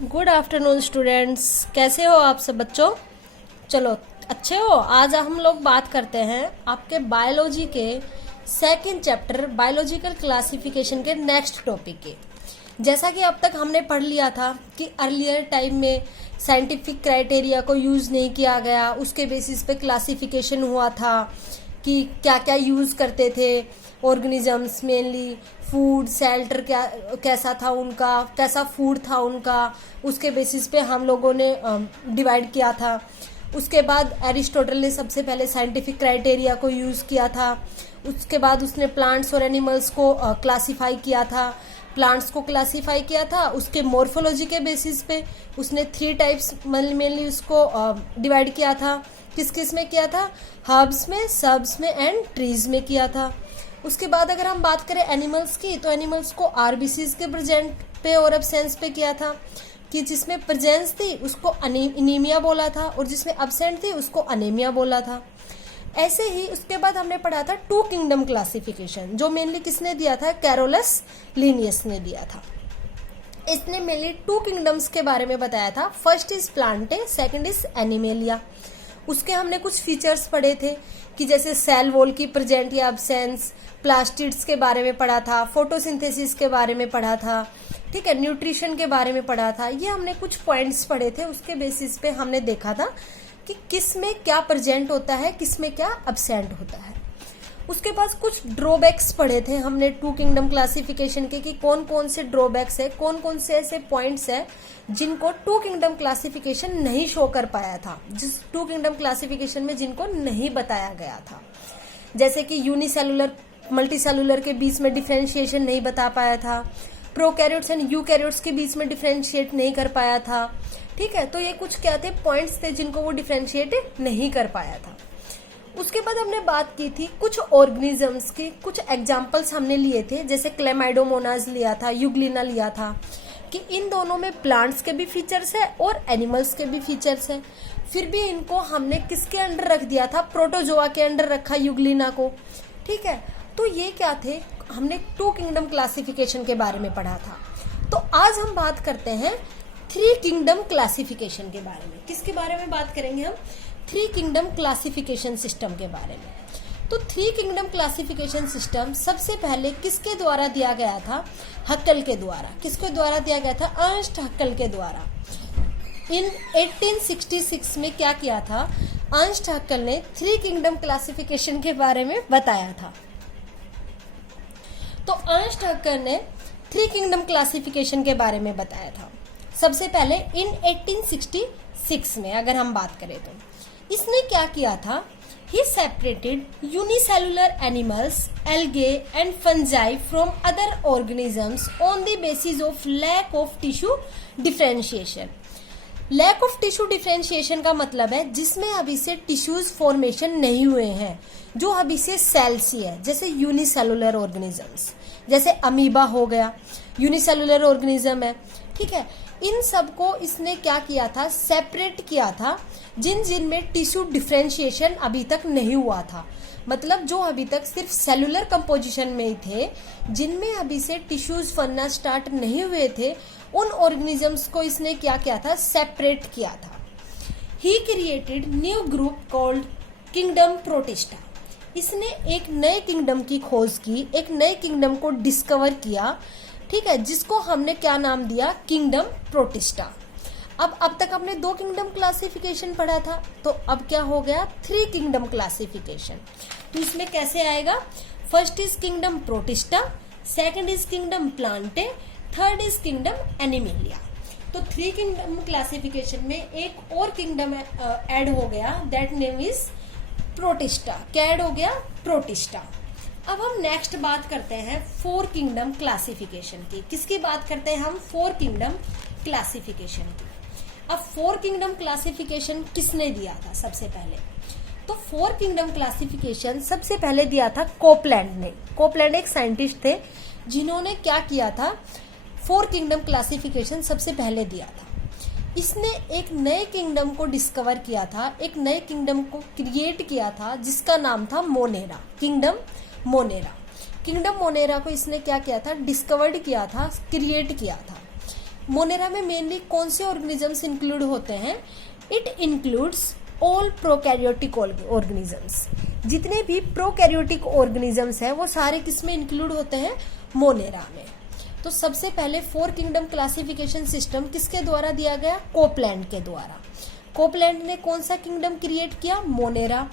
Good afternoon students. कैसे हो आप सब बच्चों? चलो अच्छे हो। आज हम लोग बात करते हैं आपके बायोलॉजी के सेकंड चैप्टर बायोलॉजिकल क्लासिफिकेशन के नेक्स्ट टॉपिक के। जैसा कि अब तक हमने पढ़ लिया था कि अर्लियर टाइम में साइंटिफिक क्राइटेरिया को यूज़ नहीं किया गया, उसके बेसिस पे क्लासिफिकेशन हुआ था कि क्या क्या यूज़ करते थे ऑर्गेनिजम्स, मेनली फूड, शेल्टर क्या कैसा था उनका, कैसा फूड था उनका, उसके बेसिस पे हम लोगों ने डिवाइड किया था। उसके बाद एरिस्टोटल ने सबसे पहले साइंटिफिक क्राइटेरिया को यूज़ किया था। उसके बाद उसने प्लांट्स और एनिमल्स को क्लासीफाई किया था। प्लांट्स को क्लासीफाई किया था उसके मॉर्फोलॉजी के बेसिस पे। उसने 3 टाइप्स मेनली उसको डिवाइड किया था। किस किस में किया था? हर्ब्स में, सब्स में एंड ट्रीज में किया था। उसके बाद अगर हम बात करें एनिमल्स की, तो एनिमल्स को आरबीसीज के प्रेजेंट पे और एब्सेंस पे किया था कि जिसमें प्रेजेंस थी उसको एनीमिया बोला था और जिसमें एब्सेंट थी उसको अनेमिया बोला था। ऐसे ही उसके बाद हमने पढ़ा था 2 किंगडम क्लासिफिकेशन, जो मेनली किसने दिया था? कैरोलस लिनियस ने दिया था। इसने मेनली 2 किंगडम्स के बारे में बताया था। First is Plantae, second is animalia. उसके हमने कुछ फीचर्स पढ़े थे कि जैसे सेल वॉल की प्रेजेंट या एब्सेंस, प्लास्टिड्स के बारे में पढ़ा था, फोटोसिंथेसिस के बारे में पढ़ा था, ठीक है, न्यूट्रिशन के बारे में पढ़ा था। ये हमने कुछ पॉइंट्स पढ़े थे, उसके बेसिस पे हमने देखा था कि किस में क्या प्रेजेंट होता है, किस में क्या एब्सेंट होता है। उसके पास कुछ ड्रॉबैक्स पढ़े थे हमने 2 किंगडम क्लासिफिकेशन के कि कौन कौन से ड्रॉबैक्स है, कौन कौन से ऐसे पॉइंट्स है जिनको 2 किंगडम क्लासिफिकेशन नहीं शो कर पाया था, जिस 2 किंगडम क्लासिफिकेशन में जिनको नहीं बताया गया था। जैसे कि यूनिसेलुलर मल्टीसेलुलर के बीच में डिफरेंशिएशन नहीं बता पाया था, प्रोकैरियोट्स एंड यूकैरियोट्स के बीच में डिफरेंशिएट नहीं कर पाया था, ठीक है। तो ये कुछ क्या थे? पॉइंट्स थे जिनको वो डिफरेंशिएट नहीं कर पाया था। उसके बाद हमने बात की थी कुछ ऑर्गेनिजम्स की, कुछ एग्जाम्पल्स हमने लिए थे, जैसे क्लेमाइडोमोनाज लिया था, यूग्लिना लिया था, कि इन दोनों में प्लांट्स के भी फीचर्स है और एनिमल्स के भी फीचर्स है। फिर भी इनको हमने किसके अंडर रख दिया था? प्रोटोजोआ के अंडर रखा यूग्लिना को, ठीक है। तो ये क्या थे? हमने 2 किंगडम क्लासिफिकेशन के बारे में पढ़ा था। तो आज हम बात करते हैं 3 किंगडम क्लासिफिकेशन के बारे में। किसके बारे में बात करेंगे हम? 3 किंगडम क्लासिफिकेशन सिस्टम के बारे में। तो 3 किंगडम क्लासिफिकेशन सिस्टम सबसे पहले किसके द्वारा दिया गया था? हक्कल के द्वारा। किसके द्वारा दिया गया था? अर्नस्ट हक्कल के द्वारा। इन 1866 में क्या किया था? अर्नस्ट हक्कल ने 3 किंगडम क्लासिफिकेशन के बारे में बताया था। तो अर्नस्ट हक्कल ने 3 किंगडम क्लासिफिकेशन के बारे में बताया था। सबसे पहले इन 1866 में अगर हम बात करें तो इसने क्या किया था? He separated unicellular animals, algae and fungi from other organisms on the basis of lack of tissue differentiation. Lack of tissue differentiation का मतलब है जिसमें अभी से टिश्यूज फॉर्मेशन नहीं हुए हैं, जो अभी से सेल्स ही है, जैसे यूनिसेलुलर ऑर्गेनिजम्स, जैसे अमीबा हो गया, यूनिसेलुलर ऑर्गेनिज्म है, ठीक है। इन सब को इसने क्या किया था? सेपरेट किया था, जिन जिन में टिश्यू डिफरेंशिएशन अभी तक नहीं हुआ था, मतलब जो अभी तक सिर्फ सेलुलर कंपोजिशन में ही थे, जिनमें अभी से टिश्यूज बनना स्टार्ट नहीं हुए थे, उन ऑर्गेनिजम्स को इसने क्या किया था? सेपरेट किया था। He created new group called kingdom protista. इसने एक नए किंगडम की खोज की, एक नए किंगडम को डिस्कवर किया, ठीक है, जिसको हमने क्या नाम दिया? Kingdom protista. अब तक हमने 2 किंगडम क्लासिफिकेशन पढ़ा था, तो अब क्या हो गया? 3 किंगडम क्लासिफिकेशन। तो इसमें कैसे आएगा? First is kingdom protista, second is kingdom Plantae, third is kingdom animalia. तो 3 किंगडम क्लासिफिकेशन में एक और किंगडम ऐड हो गया, दैट नेम इज प्रोटिस्टा। क्या ऐड हो गया? प्रोटिस्टा। अब हम नेक्स्ट बात करते हैं 4 किंगडम क्लासिफिकेशन की। किसकी बात करते हैं हम? 4 किंगडम क्लासिफिकेशन की। अब 4 किंगडम क्लासिफिकेशन किसने दिया था? सबसे पहले तो 4 किंगडम क्लासिफिकेशन सबसे पहले दिया था कोपलैंड ने। कोपलैंड एक साइंटिस्ट थे जिन्होंने क्या किया था? 4 किंगडम क्लासिफिकेशन सबसे पहले दिया था। इसने एक नए किंगडम को डिस्कवर किया था, एक नए किंगडम को क्रिएट किया था, जिसका नाम था Monera, kingdom Monera. Kingdom Monera को इसने क्या किया था? डिस्कवर्ड किया था, क्रिएट किया था। मोनेरा में मेनली कौन से ऑर्गेनिजम्स इंक्लूड होते हैं? It includes all prokaryotic organisms. जितने भी प्रोकैरियोटिक ऑर्गेनिजम्स हैं वो सारे किसमें इंक्लूड होते हैं? मोनेरा में। तो सबसे पहले 4 किंगडम क्लासिफिकेशन सिस्टम किसके द्वारा दिया गया? कोपलैंड के द्वारा। कोपलैंड ने कौन सा किंगडम क्रिएट किया? मोनेरा।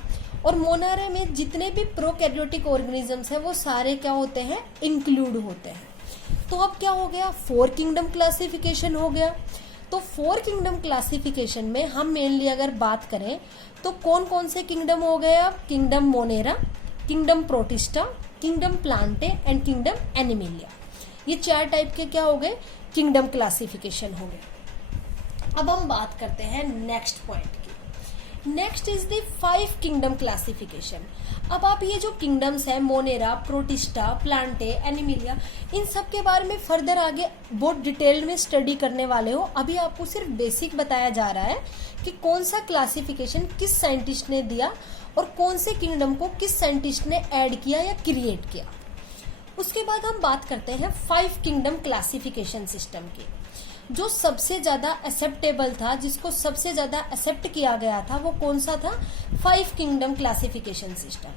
और मोनेरा में जितने भी प्रोकैरियोटिक ऑर्गेनिजम्स हैं वो सारे क्या होते हैं? इंक्लूड होते हैं। तो अब क्या हो गया? 4 किंगडम क्लासिफिकेशन हो गया। तो 4 किंगडम क्लासिफिकेशन में हम मेनली अगर बात करें तो कौन कौन से किंगडम हो गए? अब kingdom Monera, kingdom protista, kingdom Plantae and kingdom Animalia. ये 4 टाइप के क्या हो गए? किंगडम क्लासिफिकेशन हो गए। अब हम बात करते हैं नेक्स्ट पॉइंट की। Next is the 5 kingdom classification. अब आप ये जो किंगडम्स है मोनेरा, प्रोटिस्टा, प्लांटे, एनिमिलिया, इन सब के बारे में फर्दर आगे बहुत डिटेल में स्टडी करने वाले हो। अभी आपको सिर्फ बेसिक बताया जा रहा है कि कौन सा क्लासिफिकेशन किस साइंटिस्ट ने दिया और कौन से किंगडम को किस साइंटिस्ट ने ऐड किया या क्रिएट किया। उसके बाद हम बात करते हैं 5 किंगडम क्लासिफिकेशन सिस्टम की। जो सबसे ज्यादा एक्सेप्टेबल था, जिसको सबसे ज्यादा एक्सेप्ट किया गया था, वो कौन सा था? 5 kingdom classification system.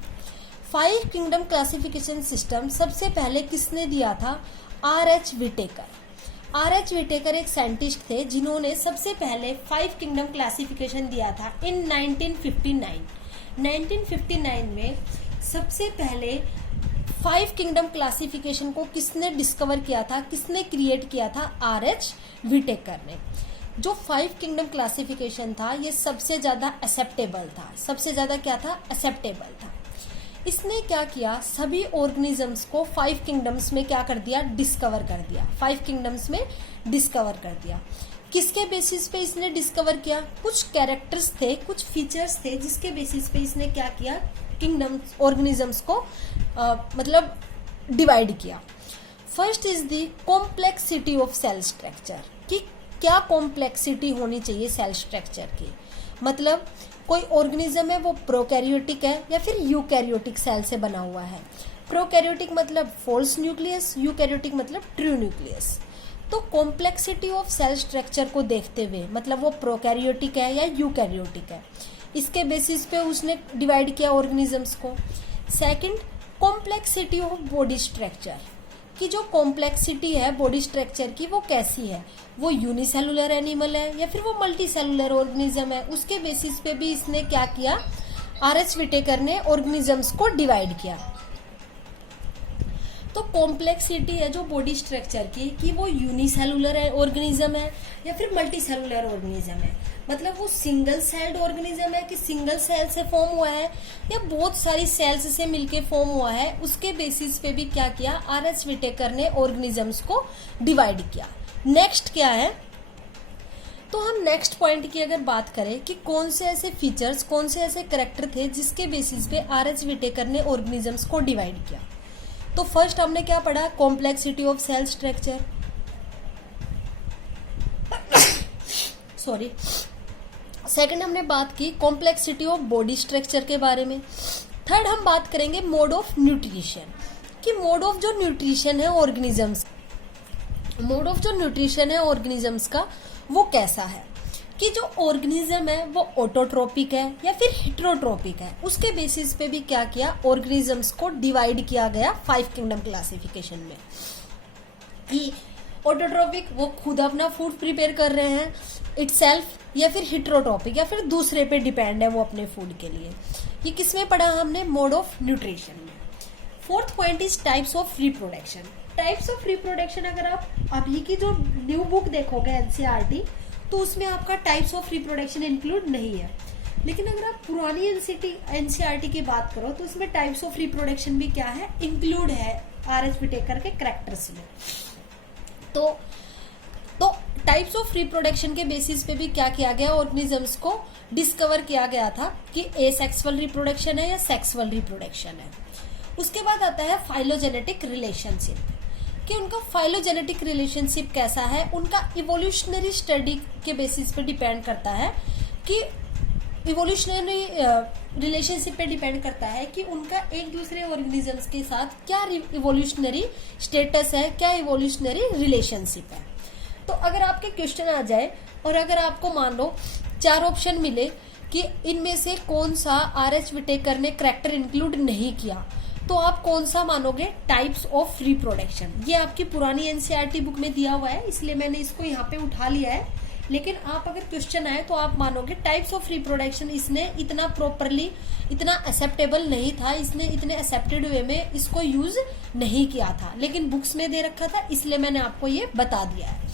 5 kingdom classification system सबसे पहले किसने दिया था? R.H. विटेकर। R.H. विटेकर एक साइंटिस्ट थे जिन्होंने सबसे पहले 5 किंगडम क्लासिफिकेशन दिया था इन 1959। 1959 में सबसे पहले 5 किंगडम क्लासिफिकेशन को किसने डिस्कवर किया था, किसने क्रिएट किया था? R.H. विटेकर ने। जो 5 किंगडम क्लासिफिकेशन था ये सबसे ज्यादा एक्सेप्टेबल था। सबसे ज्यादा क्या था? एक्सेप्टेबल था। इसने क्या किया? सभी ऑर्गेनिजम्स को 5 किंगडम्स में क्या कर दिया? डिस्कवर कर दिया। 5 किंगडम्स में डिस्कवर कर दिया। किसके बेसिस पे इसने डिस्कवर किया? कुछ कैरेक्टर्स थे, कुछ फीचर्स थे जिसके बेसिस पे इसने क्या किया? किंगडम्स ऑर्गेनिजम्स को मतलब डिवाइड किया। First is the complexity of cell structure, कि क्या कॉम्प्लेक्सिटी होनी चाहिए सेल स्ट्रक्चर की। मतलब कोई ऑर्गेनिज्म है वो प्रोकैरियोटिक है या फिर यूकैरियोटिक सेल से बना हुआ है। प्रोकैरियोटिक मतलब फॉल्स न्यूक्लियस, यूकैरियोटिक मतलब ट्रू न्यूक्लियस। तो कॉम्प्लेक्सिटी ऑफ सेल स्ट्रक्चर को देखते हुए मतलब वो प्रोकैरियोटिक है या यूकैरियोटिक है, इसके बेसिस पे उसने डिवाइड किया ऑर्गेनिजम्स को। Second, complexity of body structure, कि जो कॉम्प्लेक्सिटी है बॉडी स्ट्रक्चर की वो कैसी है, वो यूनिसेलुलर एनिमल है या फिर वो मल्टी सेलुलर ऑर्गेनिज्म है। उसके बेसिस पे भी इसने क्या किया? R.H. विटेकर ने ऑर्गेनिजम्स को डिवाइड किया। तो कॉम्प्लेक्सिटी है जो बॉडी स्ट्रक्चर की, कि वो यूनिसेलुलर ऑर्गेनिज्म है या फिर मल्टी सेलुलर ऑर्गेनिज्म है। मतलब वो सिंगल सेल्ड ऑर्गेनिज्म है कि सिंगल सेल से फॉर्म हुआ है या बहुत सारी सेल्स से मिलके फॉर्म हुआ है। उसके बेसिस पे भी क्या किया? R.H. विटेकर ने ऑर्गेनिजम्स को डिवाइड किया। नेक्स्ट क्या है? तो हम नेक्स्ट पॉइंट की अगर बात करें कि कौन से ऐसे फीचर्स, कौन से ऐसे करेक्टर थे जिसके बेसिस पे R.H. विटेकर ने ऑर्गेनिजम्स को डिवाइड किया। तो फर्स्ट हमने क्या पढ़ा? Complexity of cell structure, sorry. Second हमने बात की कॉम्प्लेक्सिटी ऑफ बॉडी स्ट्रक्चर के बारे में। थर्ड हम बात करेंगे मोड ऑफ न्यूट्रिशन, कि मोड ऑफ जो न्यूट्रिशन है ऑर्गेनिजम्स, मोड ऑफ जो न्यूट्रिशन है ऑर्गेनिजम्स का वो कैसा है, कि जो ऑर्गेनिज्म है वो ऑटोट्रोपिक है या फिर हेटेरोट्रोपिक है। उसके बेसिस पे भी क्या किया? ऑर्गेनिजम्स को डिवाइड किया गया 5 किंगडम क्लासिफिकेशन में। कि ऑटोट्रोपिक वो खुद अपना फूड प्रिपेयर कर रहे हैं इटसेल्फ, या फिर हेटेरोट्रोपिक या फिर दूसरे पे डिपेंड है वो अपने फूड के लिए। ये किसमें पढ़ा हमने? मोड ऑफ न्यूट्रिशन में। Fourth point is types of reproduction. Types of reproduction अगर आप अभी की जो न्यू बुक देखोगे एनसीईआरटी, तो उसमें आपका टाइप्स ऑफ रिप्रोडक्शन इंक्लूड नहीं है। लेकिन अगर आप पुरानी एनसीईआरटी की बात करो तो इसमें टाइप्स ऑफ रिप्रोडक्शन भी क्या है? इंक्लूड है R.H. विटेकर के कैरेक्टर्स में। तो टाइप्स ऑफ रिप्रोडक्शन के बेसिस पे भी क्या किया गया? ऑर्गेनिजम्स को डिस्कवर किया गया था कि एसेक्सुअल रिप्रोडक्शन है या सेक्सुअल रिप्रोडक्शन है। उसके बाद आता है फाइलोजेनेटिक रिलेशनशिप, कि उनका फाइलोजेनेटिक रिलेशनशिप कैसा है। उनका इवोल्यूशनरी स्टडी के बेसिस पे डिपेंड करता है, कि इवोल्यूशनरी रिलेशनशिप पे डिपेंड करता है कि उनका एक दूसरे ऑर्गेनिजम्स के साथ क्या इवोल्यूशनरी स्टेटस है, क्या इवोल्यूशनरी रिलेशनशिप है। तो अगर आपके क्वेश्चन आ जाए और अगर आपको मान लो 4 ऑप्शन मिले कि इनमें से कौन सा आर.एच. विटेकर ने करैक्टर इंक्लूड नहीं किया, तो आप कौन सा मानोगे? Types of reproduction. ये आपकी पुरानी एनसीईआरटी बुक में दिया हुआ है, इसलिए मैंने इसको यहाँ पे उठा लिया है। लेकिन आप अगर क्वेश्चन आए तो आप मानोगे टाइप्स ऑफ रिप्रोडक्शन इसने इतना प्रॉपरली, इतना एक्सेप्टेबल नहीं था, इसने इतने एक्सेप्टेड वे में इसको यूज नहीं किया था, लेकिन बुक्स में दे रखा था, इसलिए मैंने आपको ये बता दिया है।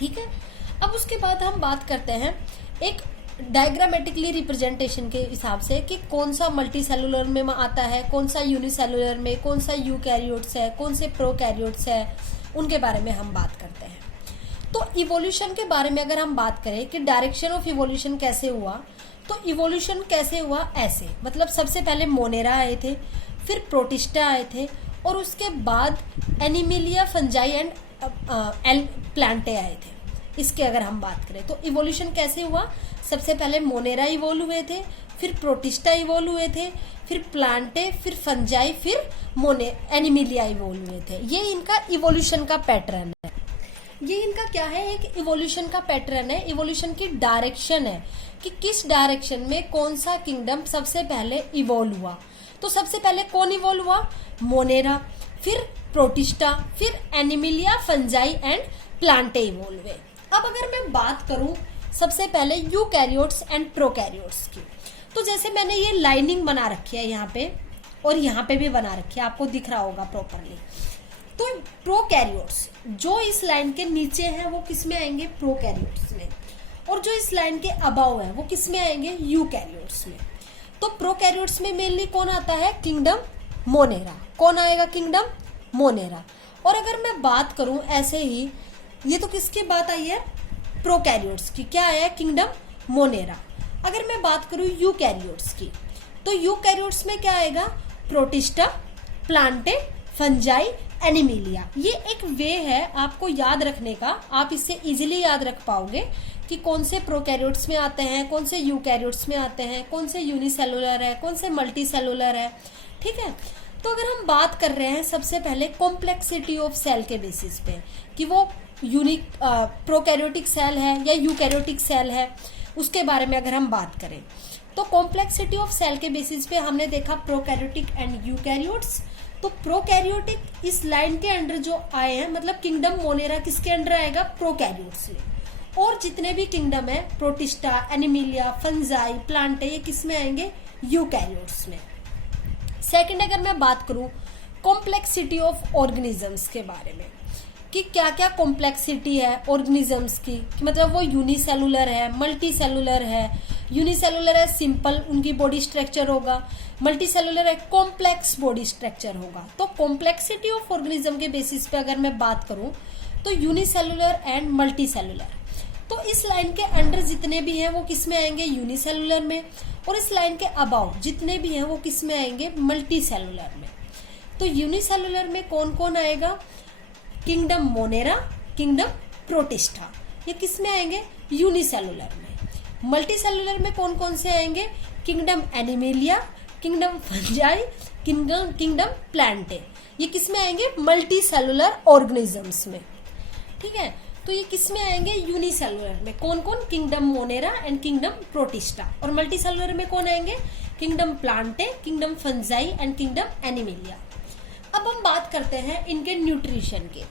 ठीक है, अब उसके बाद हम बात करते हैं एक डायग्रामेटिकली रिप्रेजेंटेशन के हिसाब से कि कौन सा मल्टी सेलुलर में आता है, कौन सा यूनिसेलुलर में, कौन सा यूकैरियोट्स है, कौन से प्रोकैरियोट्स है, उनके बारे में हम बात करते हैं। तो इवोल्यूशन के बारे में अगर हम बात करें कि डायरेक्शन ऑफ इवोल्यूशन कैसे हुआ, तो इवोल्यूशन कैसे हुआ ऐसे, मतलब सबसे पहले मोनेरा आए थे, फिर प्रोटिस्टा आए थे, और उसके बाद एनिमिलिया, फंजाई एंड प्लांटे आए थे। इसके अगर हम बात करें तो इवोल्यूशन कैसे हुआ, सबसे पहले मोनेरा इवोल्व हुए थे, फिर प्रोटिस्टा इवोल्व हुए थे, फिर प्लांटे, फिर फंजाई, फिर एनिमिलिया इवोल्व हुए थे। ये इनका इवोल्यूशन का पैटर्न है। ये इनका क्या है, एक इवोल्यूशन का पैटर्न है, इवोल्यूशन की डायरेक्शन है कि किस डायरेक्शन में कौन सा किंगडम सबसे पहले इवोल्व हुआ। तो सबसे पहले कौन इवोल्व हुआ? मोनेरा, फिर प्रोटिस्टा, फिर Animalia, fungi and Plantae evolve हुए। अब अगर मैं बात करूं सबसे पहले यूकैरियोट्स एंड प्रोकैरियोट्स की, तो जैसे मैंने ये लाइनिंग बना रखी है यहाँ पे और यहाँ पे भी बना रखी है, आपको दिख रहा होगा प्रॉपरली। तो प्रोकैरियोट्स जो इस लाइन के नीचे हैं वो किस में आएंगे? प्रोकैरियोट्स में। और जो इस लाइन के अबव है वो किस में आएंगे? यूकैरियोट्स में। तो प्रोकैरियोट्स में मेनली कौन आता है? Kingdom Monera. कौन आएगा? Kingdom Monera. और अगर मैं बात करूं ऐसे ही, ये तो किसकी बात आई है? प्रोकैरियोट्स की। क्या आया है? Kingdom Monera. अगर मैं बात करूं यूकैरियोट्स की, तो यूकैरियोट्स में क्या आएगा? Protista, Plantae, fungi, Animalia. ये एक वे है आपको याद रखने का, आप इससे इजीली याद रख पाओगे कि कौन से प्रोकैरियोट्स में आते हैं, कौन से यूकैरियोट्स में आते हैं, कौन से यूनिसेलुलर है, कौन से मल्टी सेलुलर है। ठीक है, तो अगर हम बात कर रहे हैं सबसे पहले कॉम्प्लेक्सिटी ऑफ सेल के बेसिस पे कि वो यूनिक प्रोकैरियोटिक सेल है या यूकैरियोटिक सेल है, उसके बारे में अगर हम बात करें तो कॉम्प्लेक्सिटी ऑफ सेल के बेसिस पे हमने देखा प्रोकैरियोटिक एंड यूकैरियोट्स। तो प्रोकैरियोटिक इस लाइन के अंडर जो आए हैं, मतलब किंगडम मोनेरा किसके अंडर आएगा? प्रोकैरियोट्स में। और जितने भी किंगडम है, प्रोटिस्टा, एनिमिलिया, फंजाई, प्लांटे, ये किस में आएंगे? यूकैरियोट्स में। सेकंड अगर मैं बात करूं कॉम्प्लेक्सिटी ऑफ ऑर्गेनिजम्स के बारे में कि क्या क्या कॉम्प्लेक्सिटी है ऑर्गेनिजम्स की, कि मतलब वो यूनिसेलुलर है, मल्टी सेलुलर है। यूनिसेलुलर है सिंपल उनकी बॉडी स्ट्रक्चर होगा, मल्टी सेलुलर है कॉम्प्लेक्स बॉडी स्ट्रक्चर होगा। तो कॉम्प्लेक्सिटी ऑफ ऑर्गेनिज्म के बेसिस पे अगर मैं बात करूं तो यूनिसेलुलर एंड मल्टी सेलुलर, तो इस लाइन के अंडर जितने भी हैं वो किस में आएंगे? यूनिसेलुलर में। और इस लाइन के अबाउ जितने भी हैं वो किस में आएंगे? मल्टी सेलुलर में। तो यूनिसेलुलर में कौन कौन आएगा? किंगडम मोनेरा, किंगडम प्रोटिस्टा, ये किस में आएंगे? यूनिसेलुलर में। मल्टी सेलुलर में कौन कौन से आएंगे? Kingdom Animalia, kingdom fungi, kingdom Plantae, ये किस में आएंगे? मल्टी सेलुलर ऑर्गेनिजम्स में। ठीक है, तो ये किस में आएंगे? यूनिसेलुलर में। कौन कौन? Kingdom Monera and kingdom protista. और मल्टी सेलुलर में कौन आएंगे? Kingdom plantae, kingdom fungi and kingdom Animalia. अब हम बात करते हैं इनके न्यूट्रिशन के,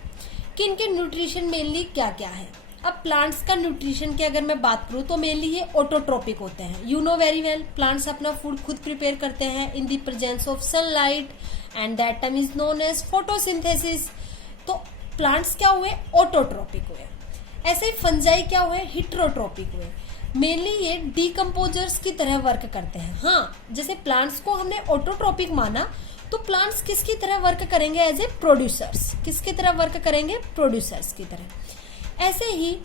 कि इनके न्यूट्रिशन मेनली क्या क्या है। अब प्लांट्स का न्यूट्रिशन की अगर मैं बात करूं तो मेनली ये ऑटोट्रोपिक होते हैं। You know very well, plants अपना फूड खुद प्रिपेयर करते हैं in the presence of sunlight and that term is known as photosynthesis. तो प्लांट्स क्या हुए? ऑटोट्रोपिक हुए। ऐसे ही फंजाई क्या हुए? हिट्रोट्रोपिक हुए। मेनली ये डीकम्पोजर्स की तरह वर्क करते हैं। हाँ, जैसे प्लांट्स को हमने ऑटोट्रोपिक माना तो प्लांट्स किसकी तरह वर्क करेंगे? As a producers. किसकी तरह वर्क करेंगे? प्रोड्यूसर्स की तरह। ऐसे ही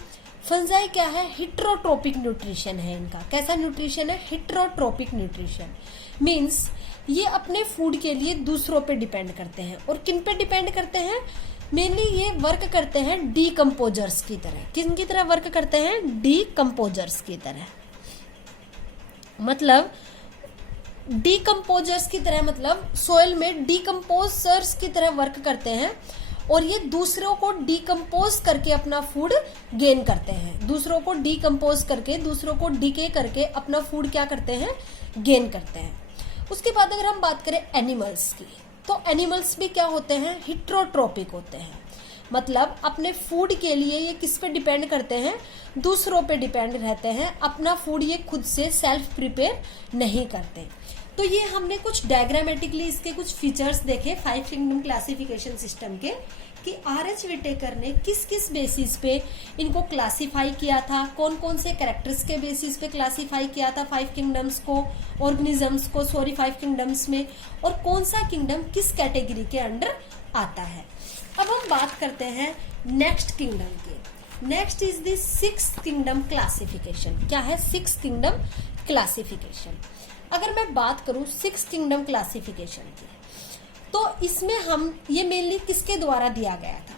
फंजाई क्या है? हिट्रोट्रोपिक न्यूट्रिशन है इनका। कैसा न्यूट्रिशन है? हिट्रोट्रोपिक न्यूट्रिशन मीन्स ये अपने फूड के लिए दूसरों पे डिपेंड करते हैं। और किन पे डिपेंड करते हैं? मेनली ये वर्क करते हैं डीकम्पोजर्स की तरह। किन की तरह वर्क करते हैं? डीकम्पोजर्स की तरह। मतलब डीकम्पोजर्स की तरह, मतलब सोयल में डीकम्पोजर्स की तरह वर्क करते हैं और ये दूसरों को डिकम्पोज करके अपना फूड गेन करते हैं, दूसरों को डिकम्पोज करके, दूसरों को डिके करके अपना फूड क्या करते हैं, गेन करते हैं। उसके बाद अगर हम बात करें एनिमल्स की, तो एनिमल्स भी क्या होते हैं, हिट्रोट्रोपिक होते हैं, मतलब अपने फूड के लिए ये किस पे डिपेंड करते हैं, दूसरों पे डिपेंड रहते हैं, अपना फूड ये खुद से सेल्फ प्रिपेयर नहीं करते। तो ये हमने कुछ डायग्रामेटिकली इसके कुछ फीचर्स देखे 5 किंगडम क्लासिफिकेशन सिस्टम के, कि आर.एच. विटेकर ने किस किस बेसिस पे इनको क्लासिफाई किया था, कौन कौन से कैरेक्टर्स के बेसिस पे क्लासिफाई किया था 5 किंगडम्स को, ऑर्गेनिजम्स को, 5 किंगडम्स में, और कौन सा किंगडम किस कैटेगरी के अंडर आता है। अब हम बात करते हैं नेक्स्ट किंगडम की। Next is the 6th kingdom classification. क्या है 6th किंगडम क्लासिफिकेशन? अगर मैं बात करूं 6th किंगडम क्लासिफिकेशन की, तो इसमें हम ये मेनली किसके द्वारा दिया गया था,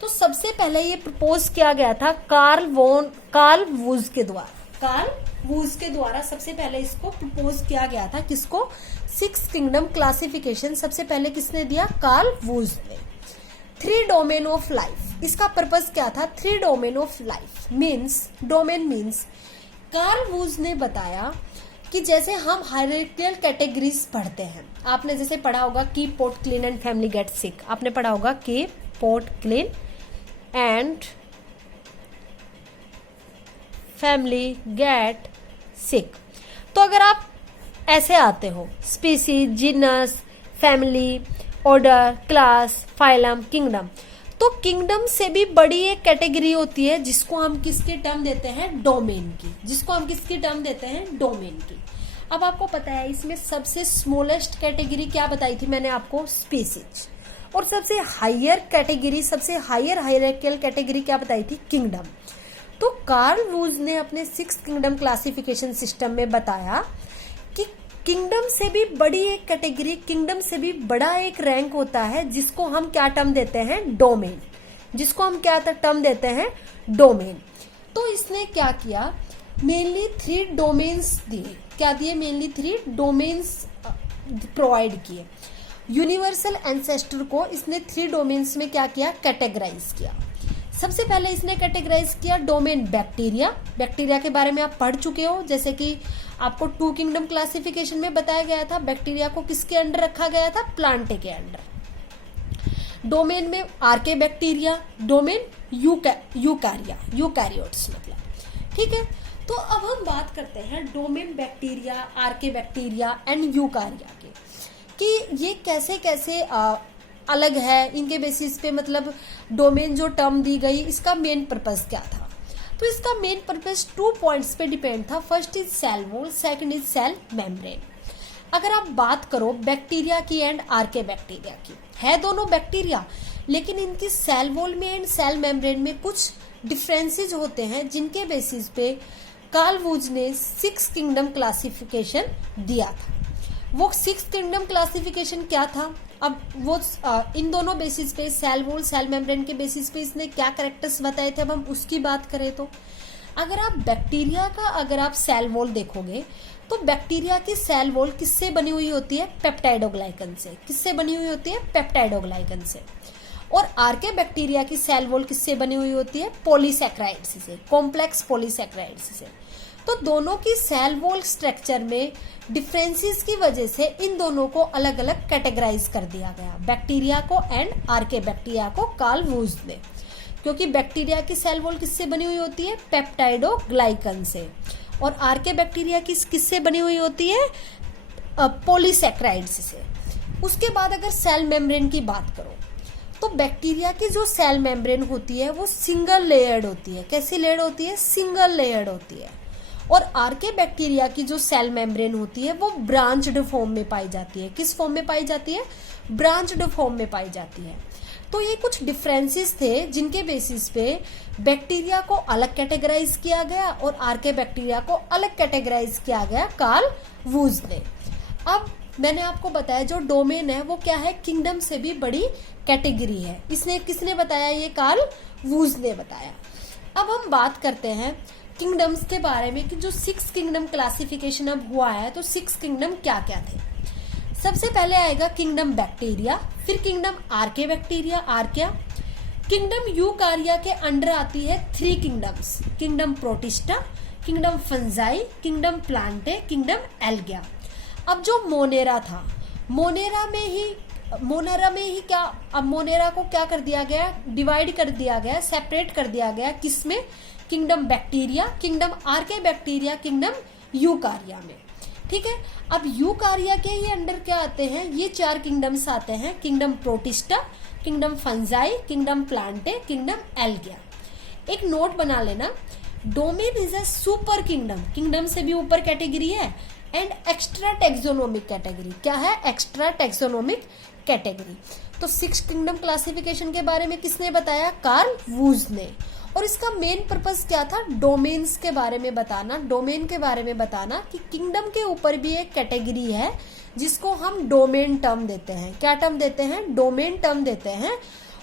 तो सबसे पहले ये प्रपोज किया गया था कार्ल वूज के द्वारा। कार्ल वूज के द्वारा सबसे पहले इसको प्रपोज किया गया था, किसको, 6th किंगडम क्लासिफिकेशन सबसे पहले किसने दिया, कार्ल वूज ने। 3 डोमेन ऑफ लाइफ, इसका पर्पस क्या था, 3 domain of life means, domain means, Carl Woese ने बताया कि जैसे हम हायरार्किकल कैटेगरीज पढ़ते हैं, आपने जैसे पढ़ा होगा keep pot clean and family get sick, आपने पढ़ा होगा keep pot clean and family get sick. तो अगर आप ऐसे आते हो species, genus, family, order, class, phylum, kingdom, तो किंगडम से भी बड़ी एक कैटेगरी होती है जिसको हम किसकी टर्म देते हैं, डोमेन की, जिसको हम किसकी टर्म देते हैं, डोमेन की। अब आपको पता है इसमें सबसे स्मॉलेस्ट कैटेगरी क्या बताई थी मैंने आपको, स्पीसीज, और सबसे हायर कैटेगरी, सबसे हायर हायरार्किकल कैटेगरी क्या बताई थी, किंगडम। तो कार्ल वूज ने अपने 6th किंगडम क्लासिफिकेशन सिस्टम में बताया कि किंगडम से भी बड़ी एक कैटेगरी, किंगडम से भी बड़ा एक रैंक होता है जिसको हम क्या टर्म देते हैं, डोमेन, जिसको हम क्या टर्म देते हैं, डोमेन। तो इसने क्या किया, मेनली 3 डोमेन्स दिए, क्या दिए, मेनली 3 डोमेन्स प्रोवाइड किए। यूनिवर्सल एंसेस्टर को इसने 3 डोमेन्स में क्या किया, कैटेगराइज किया। सबसे पहले इसने कैटेगराइज किया डोमेन बैक्टीरिया। बैक्टीरिया के बारे में आप पढ़ चुके हो, जैसे कि आपको 2 किंगडम क्लासिफिकेशन में बताया गया था बैक्टीरिया को किसके अंडर रखा गया था, प्लांटे के अंडर। डोमेन में आर्के बैक्टीरिया, डोमेन यूकैरियोट्स मतलब, ठीक है। तो अब हम बात करते हैं डोमेन बैक्टीरिया, आर्के बैक्टीरिया एंड यूकारिया के, कि ये कैसे कैसे अलग है, इनके बेसिस पे मतलब डोमेन जो टर्म दी गई इसका मेन पर्पस क्या था। तो इसका मेन पर्पस 2 पॉइंट्स पे डिपेंड था। First is cell wall, second is cell membrane. अगर आप बात करो बैक्टीरिया की एंड आर्के बैक्टीरिया की, है दोनों बैक्टीरिया, लेकिन इनकी सेल वॉल में एंड सेल मेम्ब्रेन में कुछ डिफरेंसेस होते हैं जिनके बेसिस पे कार्ल वूज ने 6th किंगडम क्लासिफिकेशन दिया था। वो 6th किंगडम क्लासिफिकेशन क्या था, अब वो इन दोनों बेसिस पे, सेल वॉल, सेल मेम्ब्रेन के बेसिस पे इसने क्या कैरेक्टर्स बताए थे। अब हम उसकी बात करें तो अगर आप बैक्टीरिया का अगर आप सेल वॉल देखोगे तो बैक्टीरिया की सेल वॉल किससे बनी हुई होती है, पेप्टाइडोग्लाइकन से। किससे बनी हुई होती है, पेप्टाइडोग्लाइकन से। और आर्के बैक्टीरिया की सेल वॉल किससे बनी हुई होती है, पॉलीसैकेराइड्स से, कॉम्प्लेक्स पॉलीसैकेराइड्स से। तो दोनों की सेल वॉल स्ट्रक्चर में डिफरेंसेस की वजह से इन दोनों को अलग अलग कैटेगराइज कर दिया गया, बैक्टीरिया को एंड आर्के बैक्टीरिया को कार्ल वूज ने। क्योंकि बैक्टीरिया की सेल वॉल किससे बनी हुई होती है, पेप्टाइडोग्लाइकन से, और आर्के बैक्टीरिया की किससे बनी हुई होती है, पॉलीसैकेराइड्स से। उसके बाद अगर सेल मेम्ब्रेन की बात करो तो बैक्टीरिया की जो सेल मेम्ब्रेन होती है वो सिंगल लेयर्ड होती है। कैसी लेयर्ड होती है, सिंगल लेयर्ड होती है। और आर्के बैक्टीरिया की जो सेल मेम्ब्रेन होती है वो ब्रांच्ड फॉर्म में पाई जाती है। किस फॉर्म में पाई जाती है, ब्रांच्ड फॉर्म में पाई जाती है। तो ये कुछ डिफरेंसेस थे जिनके बेसिस पे बैक्टीरिया को अलग कैटेगराइज किया गया और आर्के बैक्टीरिया को अलग कैटेगराइज किया गया कार्ल वूज ने। अब मैंने आपको बताया जो डोमेन है वो क्या है, किंगडम से भी बड़ी कैटेगरी है। इसने किसने बताया, ये कार्ल वूज ने बताया। अब हम बात करते हैं किंगडम्स के बारे में कि जो 6 किंगडम क्लासिफिकेशन अब हुआ है तो 6 किंगडम क्या क्या थे। सबसे पहले आएगा किंगडम बैक्टीरिया, फिर kingdom archaebacteria, archaea. Kingdom eukarya के अंडर आती है 3 kingdoms, kingdom protista, kingdom fungi, kingdom plantae, kingdom algae. अब जो मोनेरा था, मोनेरा में ही क्या, अब मोनेरा को क्या कर दिया गया, डिवाइड कर दिया गया, सेपरेट कर दिया गया, किसमें, kingdom bacteria, kingdom archaebacteria, kingdom eukarya में। ठीक है, अब यूकार्या के ही अंडर क्या आते हैं, ये 4 किंगडम्स आते हैं, kingdom protista, kingdom fungi, kingdom plantae, kingdom algae. एक नोट बना लेना, domain is a super kingdom, kingdom से भी ऊपर कैटेगरी है, एंड एक्स्ट्रा टेक्सोनोमिक कैटेगरी। क्या है, एक्स्ट्रा टेक्सोनोमिक कैटेगरी। तो 6 किंगडम क्लासिफिकेशन के बारे में किसने बताया, कार्ल वूज ने। और इसका मेन पर्पस क्या था, डोमेन्स के बारे में बताना, डोमेन के बारे में बताना कि किंगडम के ऊपर भी एक कैटेगरी है जिसको हम डोमेन टर्म देते हैं। क्या टर्म देते हैं, डोमेन टर्म देते हैं।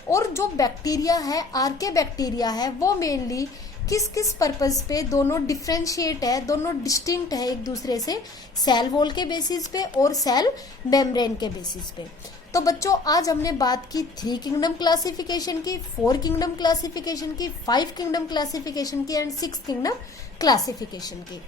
और जो बैक्टीरिया है, आर्के बैक्टीरिया है, वो मेनली किस किस पर्पस पे दोनों डिफ्रेंशिएट है, दोनों डिस्टिंक्ट है एक दूसरे से, सेल वॉल के बेसिस पे और सेल मेम्ब्रेन के बेसिस पे। तो बच्चों आज हमने बात की 3 किंगडम क्लासिफिकेशन की, 4 किंगडम क्लासिफिकेशन की, 5 किंगडम क्लासिफिकेशन की एंड 6 किंगडम क्लासिफिकेशन की।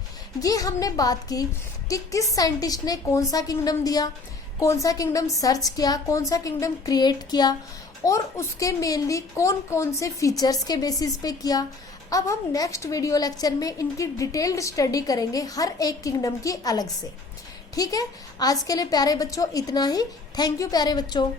ये हमने बात की कि किस साइंटिस्ट ने कौन सा किंगडम दिया, कौन सा किंगडम सर्च किया, कौन सा किंगडम क्रिएट किया, और उसके मेनली कौन कौन से फीचर्स के बेसिस पे किया। अब हम नेक्स्ट वीडियो लेक्चर में इनकी डिटेल्ड स्टडी करेंगे, हर एक किंगडम की अलग से। ठीक है, आज के लिए प्यारे बच्चों इतना ही। थैंक यू प्यारे बच्चों।